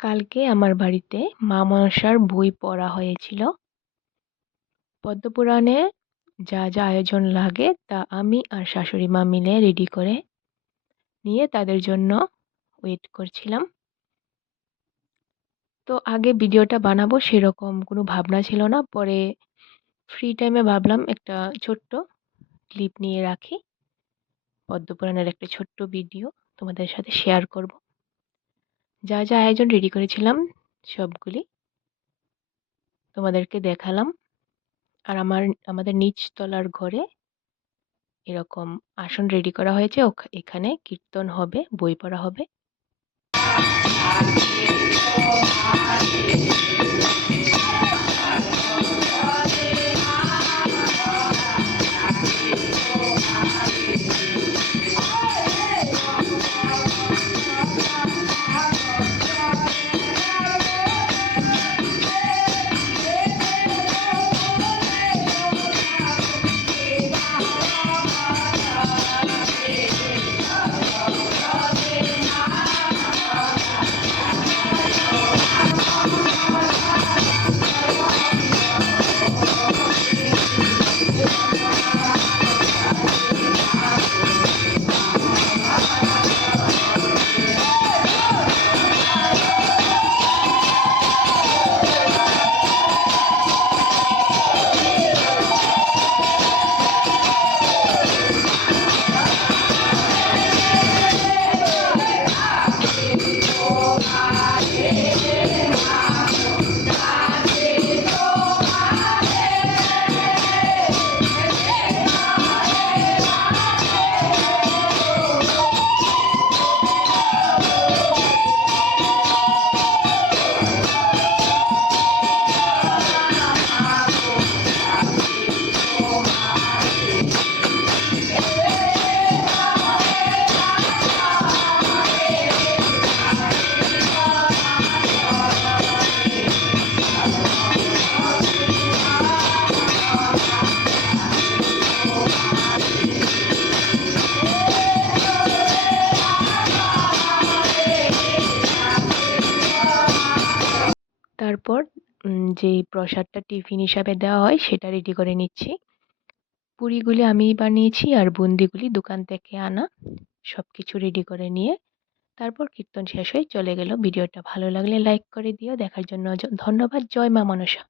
কালকে আমার বাড়িতে মা মনসার বই পড়া হয়েছিল। পদ্মপুরাণে যা যা আয়োজন লাগে তা আমি আর শাশুড়ি মা মিলে রেডি করে নিয়ে তাদের জন্য ওয়েট করছিলাম। তো আগে ভিডিওটা বানাবো সেরকম কোনো ভাবনা ছিল না, পরে ফ্রি টাইমে ভাবলাম একটা ছোট্ট ক্লিপ নিয়ে রাখি, পদ্মপুরাণের একটা ছোট্ট ভিডিও তোমাদের সাথে শেয়ার করব। যা যা আয়োজন রেডি করেছিলাম সবগুলি তোমাদেরকে দেখালাম। আর আমাদের নিচ তলার ঘরে এরকম আসন রেডি করা হয়েছে, এখানে কীর্তন হবে, বই পড়া হবে। তারপর যেই প্রসাদটা টিফিন হিসাবে দেওয়া হয় সেটা রেডি করে নিচ্ছি। পুরিগুলি আমি বানিয়েছি আর বুন্দিগুলি দোকান থেকে আনা। সবকিছু রেডি করে নিয়ে তারপর কীর্তন শেষ হয়ে চলে গেল। ভিডিওটা ভালো লাগলে লাইক করে দিও। দেখার জন্য ধন্যবাদ। জয় মা মনসা।